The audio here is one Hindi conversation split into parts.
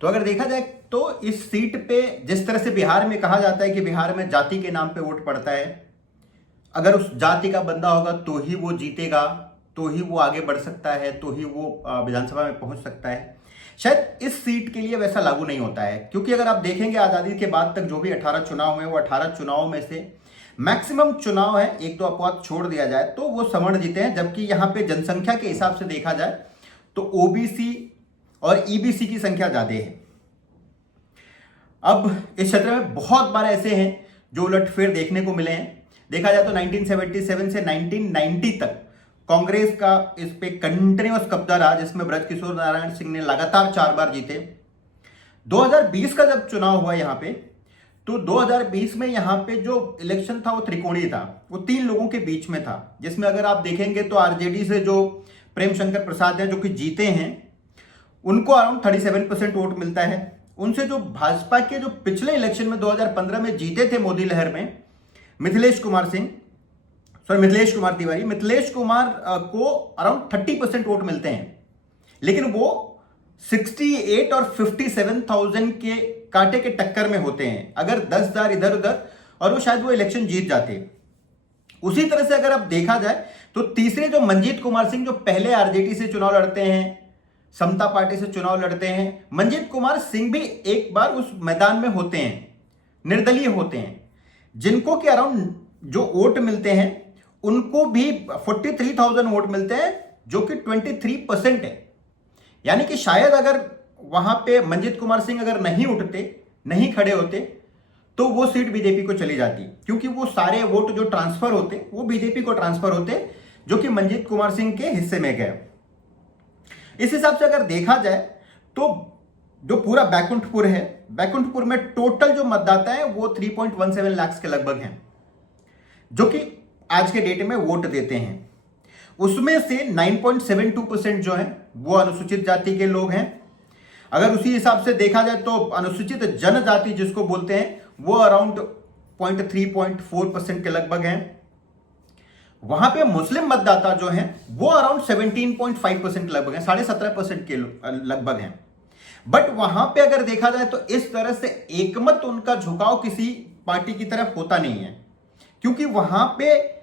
तो अगर देखा जाए तो इस सीट पे जिस तरह से बिहार में कहा जाता है कि बिहार में जाति के नाम पे वोट पड़ता है, अगर उस जाति का बंदा होगा तो ही वो जीतेगा, तो ही वो आगे बढ़ सकता है, तो ही वो विधानसभा में पहुंच सकता है। शायद इस सीट के लिए वैसा लागू नहीं होता है, क्योंकि अगर आप देखेंगे आज़ादी के बाद तक जो भी 18 चुनाव हुए, वो 18 चुनाव में से मैक्सिमम चुनाव है, एक दो अपवाद छोड़ दिया जाए तो वो सवर्ण जीते हैं। जबकि यहाँ पे जनसंख्या के हिसाब से देखा जाए तो ओबीसी और ईबीसी की संख्या ज्यादा है। अब इस क्षेत्र में बहुत बार ऐसे हैं जो उलटफेर देखने को मिले हैं। देखा जाए तो 1977 से 1990 तक कांग्रेस का इस पे कंटिन्यूअस कब्जा रहा, जिसमें ब्रजकिशोर नारायण सिंह ने लगातार 4 बार जीते। 2020 का जब चुनाव हुआ यहाँ पे, तो 2020 में यहाँ पे जो इलेक्शन था वो त्रिकोणीय था, वो 3 लोगों के बीच में था, जिसमें अगर आप देखेंगे तो आरजेडी से जो प्रेम शंकर प्रसाद हैं जो कि जीते हैं, उनको अराउंड 37% वोट मिलता है। उनसे जो भाजपा के जो पिछले इलेक्शन में 2015 में जीते थे मोदी लहर में, मिथिलेश कुमार तिवारी, मिथिलेश कुमार को अराउंड 30% वोट मिलते हैं, लेकिन वो 68 और 57,000 के कांटे के टक्कर में होते हैं। अगर 10,000 इधर उधर और वो शायद वो इलेक्शन जीत जाते। उसी तरह से अगर अब देखा जाए तो तीसरे जो मंजीत कुमार सिंह, जो पहले आरजेडी से चुनाव लड़ते हैं, समता पार्टी से चुनाव लड़ते हैं, मंजीत कुमार सिंह भी एक बार उस मैदान में होते हैं, निर्दलीय होते हैं, जिनको कि अराउंड जो वोट मिलते हैं उनको भी 43,000 वोट मिलते हैं, जो कि 23% है। यानी कि शायद अगर वहां पे मंजीत कुमार सिंह अगर नहीं उठते, नहीं खड़े होते, तो वो सीट बीजेपी को चली जाती, क्योंकि वो सारे वोट जो ट्रांसफर होते वो बीजेपी को ट्रांसफर होते, जो कि मंजीत कुमार सिंह के हिस्से में गए। इस हिसाब से अगर देखा जाए तो जो पूरा बैकुंठपुर है, बैकुंठपुर में टोटल जो मतदाता है वो 3.17 लाख के लगभग हैं, जो कि आज के डेट में वोट देते हैं। उसमें से 9.72% जो है वो अनुसूचित जाति के लोग हैं। अगर उसी हिसाब से देखा जाए तो अनुसूचित जनजाति जिसको बोलते हैं वो अराउंड 0.3-0.4% के लगभग हैं। वहां पे मुस्लिम मतदाता जो हैं वो अराउंड 17.5% लगभग हैं, 17.5% के लगभग हैं। बट वहां पे अगर देखा जाए तो इस तरह से एकमत उनका झुकाव किसी पार्टी की तरफ होता नहीं है, क्योंकि वहां पे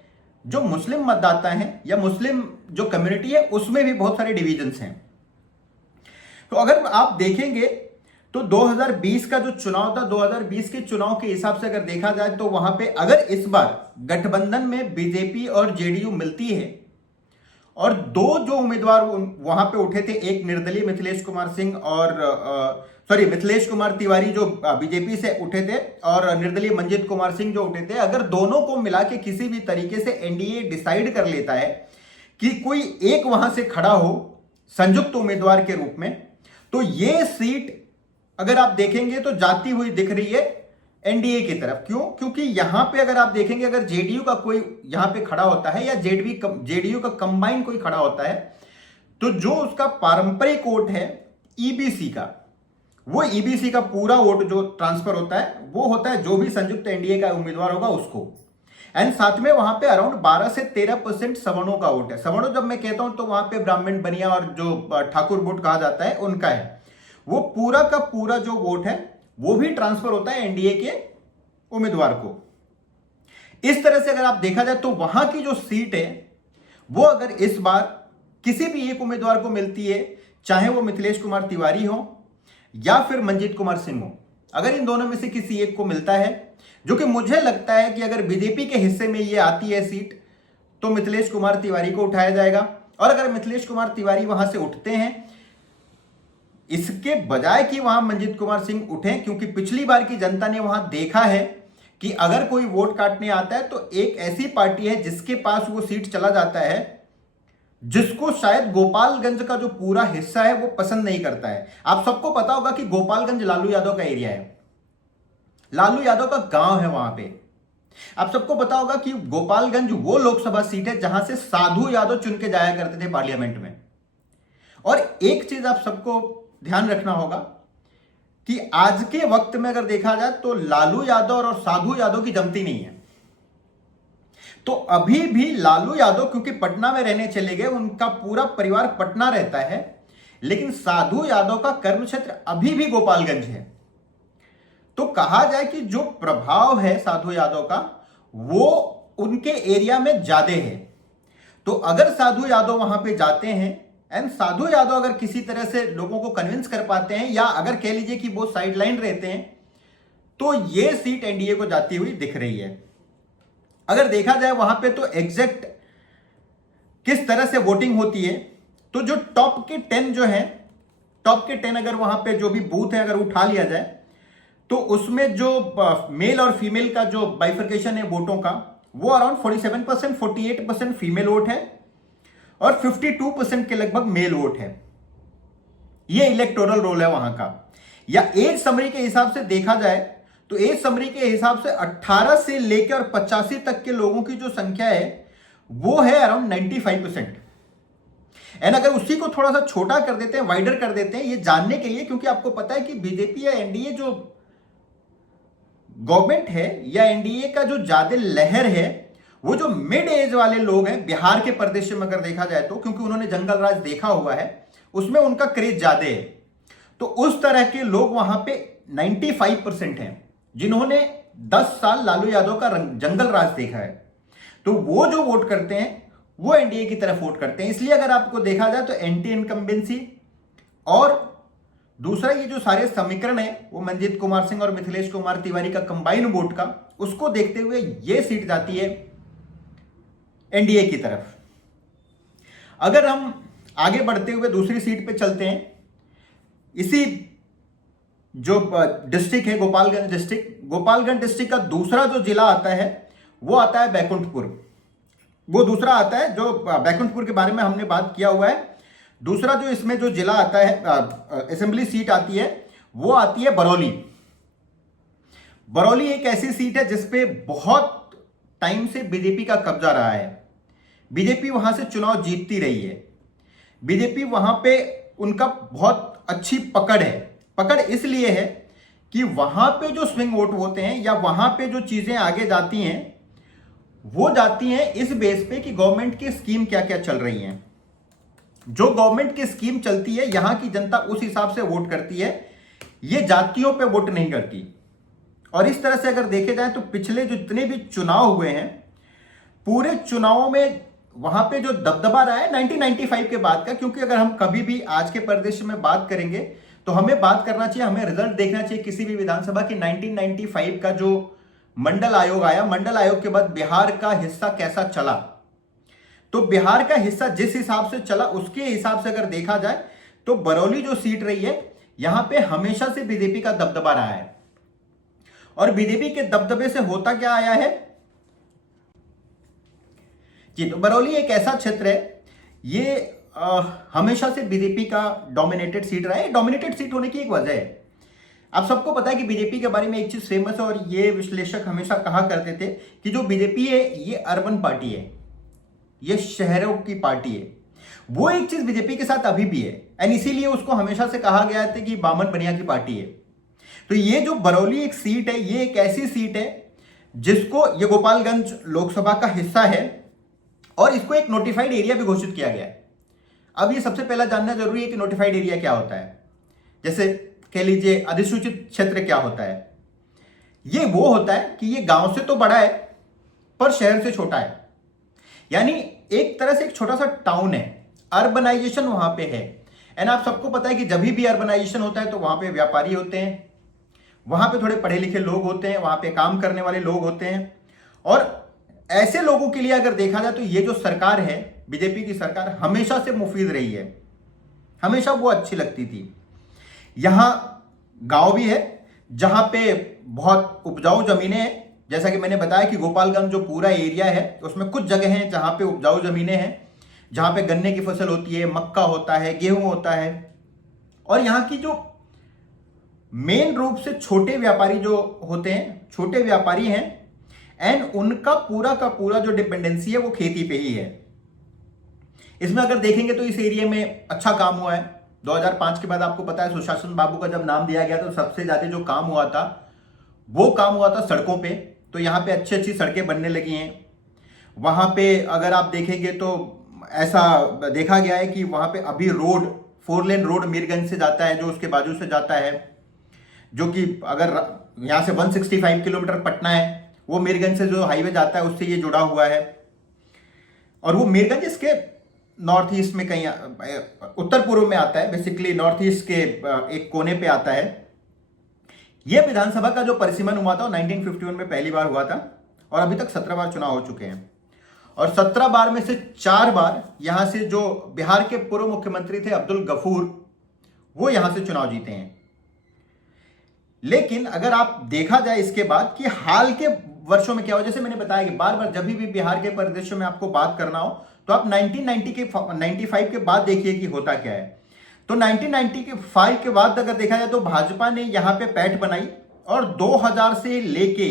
जो मुस्लिम मतदाता हैं या मुस्लिम जो कम्युनिटी है उसमें भी बहुत सारे डिविजन्स हैं। तो अगर आप देखेंगे तो 2020 का जो चुनाव था, 2020 के चुनाव के हिसाब से अगर देखा जाए तो वहां पे अगर इस बार गठबंधन में बीजेपी और जेडीयू मिलती है और 2 जो उम्मीदवार वहां पे उठे थे, एक निर्दलीय मिथिलेश कुमार सिंह और मिथिलेश कुमार तिवारी जो बीजेपी से उठे थे और निर्दलीय मंजीत कुमार सिंह जो उठे थे, अगर दोनों को मिला के किसी भी तरीके से एनडीए डिसाइड कर लेता है कि कोई एक वहां से खड़ा हो संयुक्त उम्मीदवार के रूप में, तो ये सीट अगर आप देखेंगे तो जाती हुई दिख रही है एनडीए की तरफ। क्यों? क्योंकि यहां पे अगर आप देखेंगे, अगर जेडीयू का कोई यहां पे खड़ा होता है या जेडीयू का कंबाइन कोई खड़ा होता है, तो जो उसका पारंपरिक वोट है ईबीसी का, वो ईबीसी का पूरा वोट जो ट्रांसफर होता है वो होता है जो भी संयुक्त एनडीए का उम्मीदवार होगा उसको। एंड साथ में वहां पे अराउंड 12 से 13% सवर्णों का वोट है। सवर्णों जब मैं कहता हूं तो वहां पे ब्राह्मण, बनिया और जो ठाकुर वोट कहा जाता है उनका है। वो पूरा का पूरा जो वोट है वो भी ट्रांसफर होता है एनडीए के उम्मीदवार को। इस तरह से अगर आप देखा जाए तो वहां की जो सीट है वो अगर इस बार किसी भी एक उम्मीदवार को मिलती है, चाहे वो मिथिलेश कुमार तिवारी हो या फिर मंजीत कुमार सिंह हो, अगर इन दोनों में से किसी एक को मिलता है, जो कि मुझे लगता है कि अगर बीजेपी के हिस्से में ये आती है सीट, तो मिथिलेश कुमार तिवारी को उठाया जाएगा। और अगर मिथिलेश कुमार तिवारी वहां से उठते हैं, इसके बजाय कि वहां मंजीत कुमार सिंह उठे, क्योंकि पिछली बार की जनता ने वहां देखा है कि अगर कोई वोट काटने आता है तो एक ऐसी पार्टी है जिसके पास वो सीट चला जाता है, जिसको शायद गोपालगंज का जो पूरा हिस्सा है वो पसंद नहीं करता है। आप सबको पता होगा कि गोपालगंज लालू यादव का एरिया है, लालू यादव का गांव है वहां पे। आप सबको पता होगा कि गोपालगंज वो लोकसभा सीट है जहां से साधु यादव चुन के जाया करते थे पार्लियामेंट में। और एक चीज आप सबको ध्यान रखना होगा कि आज के वक्त में अगर देखा जाए तो लालू यादव और साधु यादव की जमती नहीं है। तो अभी भी लालू यादव क्योंकि पटना में रहने चले गए, उनका पूरा परिवार पटना रहता है, लेकिन साधु यादव का कर्म क्षेत्र अभी भी गोपालगंज है। तो कहा जाए कि जो प्रभाव है साधु यादव का वो उनके एरिया में ज्यादा है। तो अगर साधु यादव वहां पे जाते हैं एंड साधु यादव अगर किसी तरह से लोगों को कन्विंस कर पाते हैं, या अगर कह लीजिए कि वो साइडलाइन रहते हैं, तो ये सीट एनडीए को जाती हुई दिख रही है। अगर देखा जाए वहां पे तो एग्जैक्ट किस तरह से वोटिंग होती है, तो जो टॉप के 10 जो है, टॉप के 10 अगर वहां पे जो भी बूथ है अगर उठा लिया जाए, तो उसमें जो मेल और फीमेल का जो बाइफर्केशन है वोटों का, वो अराउंड 47%, 48% फीमेल वोट है और 52% के लगभग मेल वोट है। ये इलेक्टोरल रोल है वहां का। या एज समरी के हिसाब से देखा जाए तो एज समरी के हिसाब से 18 से लेकर और 85 तक के लोगों की जो संख्या है वो है अराउंड 95%। एंड अगर उसी को थोड़ा सा छोटा कर देते हैं, वाइडर कर देते हैं, ये जानने के लिए, क्योंकि आपको पता है कि बीजेपी या एनडीए जो गवर्नमेंट है या एनडीए का जो ज्यादा लहर है वो जो मिड एज वाले लोग हैं, बिहार के परिदृश्य में अगर देखा जाए तो, क्योंकि उन्होंने जंगल राज देखा हुआ है, उसमें उनका क्रेज ज्यादा है। तो उस तरह के लोग वहां पे 95% हैं जिन्होंने 10 साल लालू यादव का जंगल राज देखा है। तो वो जो वोट करते हैं वो एनडीए की तरफ वोट करते हैं। इसलिए अगर आपको देखा जाए तो एंटी इनकम्बेंसी और दूसरा ये जो सारे समीकरण है वो मनजीत कुमार सिंह और मिथिलेश कुमार तिवारी का कंबाइन वोट का, उसको देखते हुए ये सीट जाती है एनडीए की तरफ। अगर हम आगे बढ़ते हुए दूसरी सीट पे चलते हैं, इसी जो डिस्ट्रिक्ट है गोपालगंज डिस्ट्रिक्ट, गोपालगंज डिस्ट्रिक्ट का दूसरा जो जिला आता है वो आता है बैकुंठपुर। वो दूसरा आता है जो बैकुंठपुर के बारे में हमने बात किया हुआ है। दूसरा जो इसमें जो जिला आता है, असेंबली सीट आती है, वो आती है बरौली। बरौली एक ऐसी सीट है जिसपे बहुत टाइम से बीजेपी का कब्जा रहा है। बीजेपी वहां से चुनाव जीतती रही है। बीजेपी वहां पे उनका बहुत अच्छी पकड़ है। पकड़ इसलिए है कि वहां पे जो स्विंग वोट होते हैं या वहां पे जो चीजें आगे जाती हैं वो जाती हैं इस बेस पे कि गवर्नमेंट की स्कीम क्या क्या चल रही हैं। जो गवर्नमेंट की स्कीम चलती है यहां की जनता उस हिसाब से वोट करती है, ये जातियों पे वोट नहीं करती। और इस तरह से अगर देखे जाए तो पिछले जो जितने भी चुनाव हुए हैं, पूरे चुनावों में वहां पे जो दबदबा रहा है 1995 के बाद का, क्योंकि अगर हम कभी भी आज के परिदृश्य में बात करेंगे तो हमें बात करना चाहिए, हमें रिजल्ट देखना चाहिए किसी भी विधानसभा की 1995 का जो मंडल आयोग आया, मंडल आयोग के बाद बिहार का हिस्सा कैसा चला। तो बिहार का हिस्सा जिस हिसाब से चला उसके हिसाब से अगर देखा जाए तो बरौली जो सीट रही है यहां पे हमेशा से बीजेपी का दबदबा रहा है। और बीजेपी के दबदबे से होता क्या आया है जी, तो बरौली एक ऐसा क्षेत्र है, ये हमेशा से बीजेपी का डोमिनेटेड सीट रहा है। डोमिनेटेड सीट होने की एक वजह है, आप सबको पता है कि बीजेपी के बारे में एक चीज फेमस है और ये विश्लेषक हमेशा कहा करते थे कि जो बीजेपी है ये अर्बन पार्टी है, ये शहरों की पार्टी है। वो एक चीज बीजेपी के साथ अभी भी है एंड इसीलिए उसको हमेशा से कहा गया था कि बामन बनिया की पार्टी है। तो ये जो बरौली एक सीट है, ये एक ऐसी सीट है जिसको, ये गोपालगंज लोकसभा का हिस्सा है और इसको एक नोटिफाइड एरिया भी घोषित किया गया है। अब ये सबसे पहला जानना जरूरी है कि नोटिफाइड एरिया क्या होता है। जैसे कह लीजिए अधिसूचित क्षेत्र क्या होता है। ये वो होता है कि ये गांव से तो बड़ा है पर शहर से छोटा है, यानी एक तरह से एक छोटा सा टाउन है। अर्बनाइजेशन वहां पे है एंड आप सबको पता है कि जब भी अर्बनाइजेशन होता है तो वहां पे व्यापारी होते हैं, वहां पे थोड़े पढ़े लिखे लोग होते हैं, वहां पे काम करने वाले लोग होते हैं। और ऐसे लोगों के लिए अगर देखा जाए तो ये जो सरकार है, बीजेपी की सरकार, हमेशा से मुफीद रही है, हमेशा वो अच्छी लगती थी। यहां गांव भी है जहां पे बहुत उपजाऊ जमीनें हैं। जैसा कि मैंने बताया कि गोपालगंज जो पूरा एरिया है उसमें कुछ जगह हैं जहां पे उपजाऊ जमीनें हैं, जहां पे गन्ने की फसल होती है, मक्का होता है, गेहूं होता है। और यहां की जो मेन रूप से छोटे व्यापारी जो होते हैं, छोटे व्यापारी हैं एंड उनका पूरा का पूरा जो डिपेंडेंसी है वो खेती पे ही है। इसमें अगर देखेंगे तो इस एरिया में अच्छा काम हुआ है। 2005 के बाद आपको पता है सुशासन बाबू का जब नाम दिया गया तो सबसे ज्यादा जो काम हुआ था वो काम हुआ था सड़कों पे। तो यहाँ पे अच्छी अच्छी सड़कें बनने लगी हैं। वहां पे अगर आप देखेंगे तो ऐसा देखा गया है कि वहां पे अभी रोड 4 लेन रोड मीरगंज से जाता है, जो उसके बाजू से जाता है, जो कि अगर यहां से 165 किलोमीटर पटना है, वो मीरगंज से जो हाईवे जाता है उससे ये जुड़ा हुआ है। और वो मीरगंज इसके नॉर्थ ईस्ट में कहीं उत्तर पूर्व में आता है, बेसिकली नॉर्थ ईस्ट के एक कोने पे आता है। यह विधानसभा का जो परिसीमन हुआ था 1951 में पहली बार हुआ था, और अभी तक 17 बार चुनाव हो चुके हैं, और 17 बार में से 4 बार यहां से जो बिहार के पूर्व मुख्यमंत्री थे अब्दुल गफूर, वो यहां से चुनाव जीते हैं। लेकिन अगर आप देखा जाए इसके बाद कि हाल के वर्षों में क्या हो, जैसे मैंने बताया कि बार बार जब भी बिहार के परिदृश्य में आपको बात करना हो तो आप 1995 के बाद देखिए कि होता क्या है। तो 1995 के बाद अगर देखा जाए तो भाजपा ने यहां पे पैठ बनाई, और 2000 से लेके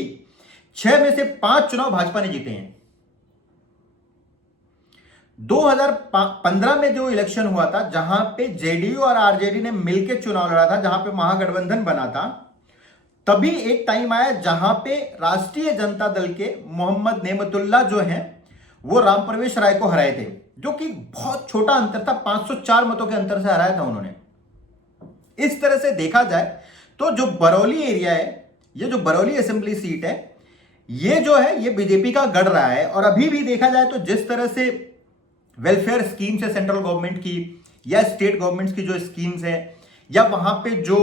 6 में से 5 चुनाव भाजपा ने जीते हैं। 2015 में जो इलेक्शन हुआ था, जहां पे जेडीयू और आरजेडी ने मिलकर चुनाव लड़ा था, जहां पे महागठबंधन बना था, तभी एक टाइम आया जहां पे राष्ट्रीय जनता दल के मोहम्मद नेमतुल्ला जो हैं वो रामप्रवेश राय को हराए थे, जो कि बहुत छोटा अंतर था, 504 मतों के अंतर से हराया था उन्होंने। इस तरह से देखा जाए तो जो बरौली एरिया है, ये जो बरौली असेंबली सीट है, ये जो है ये बीजेपी का गढ़ रहा है। और अभी भी देखा जाए तो जिस तरह से वेलफेयर स्कीम्स है सेंट्रल गवर्नमेंट की या स्टेट गवर्नमेंट्स की जो स्कीम्स है, या वहां पे जो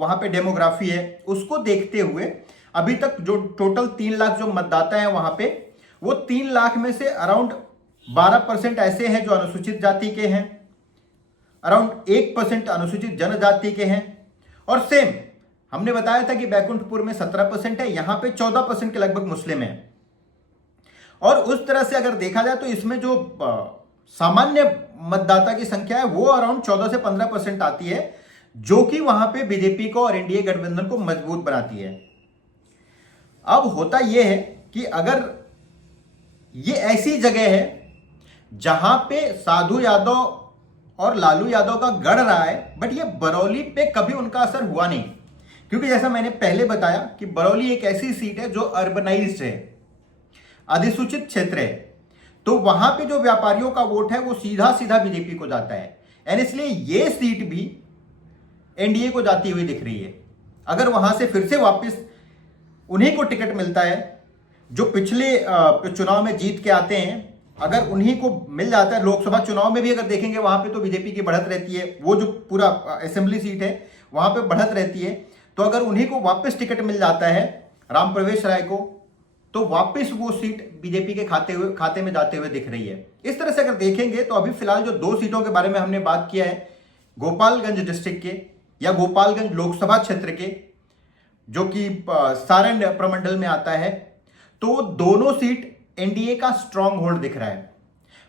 वहां पे डेमोग्राफी है, उसको देखते हुए अभी तक जो टोटल 3 लाख जो मतदाता है वहां पे, वो 3 लाख में से अराउंड 12% ऐसे हैं जो अनुसूचित जाति के हैं, अराउंड 1% अनुसूचित जनजाति के हैं, और सेम हमने बताया था कि बैकुंठपुर में 17% है, यहां पे 14% के लगभग मुस्लिम हैं। और उस तरह से अगर देखा जाए तो इसमें जो सामान्य मतदाता की संख्या है वो अराउंड 14 से 15% आती है, जो कि वहां पे बीजेपी को और एनडीए गठबंधन को मजबूत बनाती है। अब होता यह है कि अगर ये ऐसी जगह है जहां पे साधु यादव और लालू यादव का गढ़ रहा है, बट ये बरौली पे कभी उनका असर हुआ नहीं, क्योंकि जैसा मैंने पहले बताया कि बरौली एक ऐसी सीट है जो अर्बनाइज्ड है, अधिसूचित क्षेत्र है, तो वहां पे जो व्यापारियों का वोट है वो सीधा सीधा बीजेपी को जाता है, एंड इसलिए ये सीट भी एनडीए को जाती हुई दिख रही है। अगर वहां से फिर से वापस उन्हीं को टिकट मिलता है जो पिछले चुनाव में जीत के आते हैं, अगर उन्हीं को मिल जाता है, लोकसभा चुनाव में भी अगर देखेंगे वहां पे तो बीजेपी की बढ़त रहती है, वो जो पूरा असेंबली सीट है वहां पे बढ़त रहती है, तो अगर उन्हीं को वापस टिकट मिल जाता है रामप्रवेश राय को, तो वापस वो सीट बीजेपी के खाते में जाते हुए दिख रही है। इस तरह से अगर देखेंगे तो अभी फिलहाल जो 2 सीटों के बारे में हमने बात किया है, गोपालगंज डिस्ट्रिक्ट के या गोपालगंज लोकसभा क्षेत्र के, जो कि सारण प्रमंडल में आता है, तो दोनों सीट एनडीए का स्ट्रांग होल्ड दिख रहा है।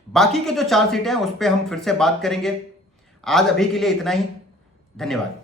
बाकी के जो 4 सीटें हैं उस पर हम फिर से बात करेंगे। आज अभी के लिए इतना ही, धन्यवाद।